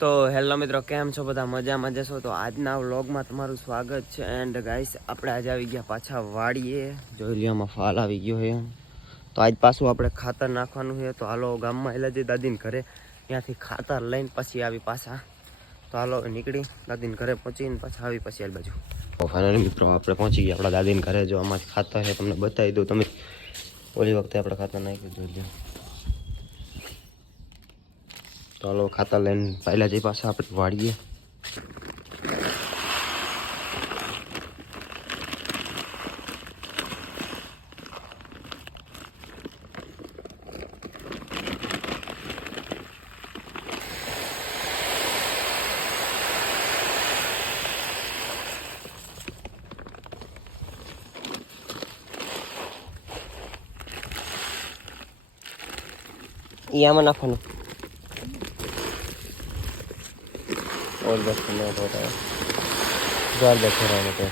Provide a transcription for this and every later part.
તો હેલો મિત્રો, કેમ છો બધા? મજામાં જશો તો આજના વ્લોગમાં તમારું સ્વાગત છે. એન્ડ ગાઈસ આપણે આજે આવી ગયા પાછા વાડીએ. જોઈ લ્યો, આમાં ફાલ આવી ગયો છે. તો આજ પાછું આપણે ખાતર નાખવાનું છે. તો હાલો, ગામમાં એલા જઈ દાદીને ઘરે. ત્યાંથી ખાતર લઈને પછી આવી પાછા. તો હાલો નીકળી. દાદીને ઘરે પહોંચીને પાછા આવી પછી આ બાજુ. ફાઇનલી મિત્રો, આપણે પહોંચી ગયા. આપણા દાદીને ઘરે જો આમાં ખાતર છે. તમને બતાવી દઉં. તમે ઓલી વખતે આપણે ખાતર નાખ્યું, જોઈ લ્યો. તો હાલો ખાતર લઈને પહેલા જઈ પાછા આપણે વાળીએ ઈ આમાં નાખવાનું और बस करना होता है घर बैठे रहने पे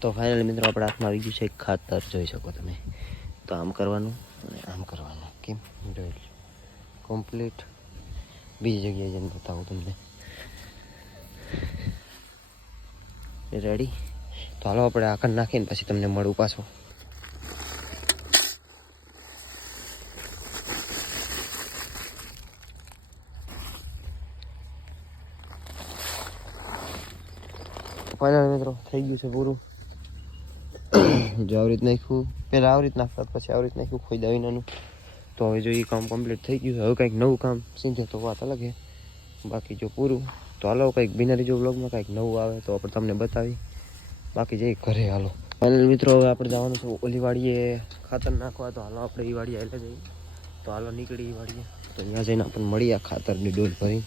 તો ફાઇનલ મિત્રો, આપણા હાથમાં આવી ગયું છે ખાતર, જોઈ શકો તમે. તો આમ કરવાનું અને આમ કરવાનું, કેમ? જોઈ લો કમ્પ્લીટ બીજી જગ્યાએ જઈને બતાવું તમને. રેડી તો હાલો આપણે આખર નાખીને પછી તમને મળું પાછો. ફાઇનલ મિત્રો, થઈ ગયું છે પૂરું. જો આવી રીત નાખ્યું. પહેલાં આવી રીત નાખતા, પછી આવી રીત નાખ્યું, ખોઈ દાવીનાનું તો હવે જો એ કામ કમ્પ્લીટ થઈ ગયું હવે કંઈક નવું કામ સીધે તો વાત અલગ છે. બાકી જો પૂરું, તો હાલો કંઈક બિનારી જો બ્લોગમાં કંઈક નવું આવે તો આપણે તમને બતાવી. બાકી જઈ ઘરે હાલો. ફાઇનલ મિત્રો, હવે આપણે જવાનું છે ઓલી વાડીએ ખાતર નાખવા. તો હાલો આપણે એ વાડીએ એટલે જઈએ. તો હાલો નીકળી એ વાડીએ. તો ત્યાં જઈને આપણને મળીએ ખાતરની ડોલ ભરી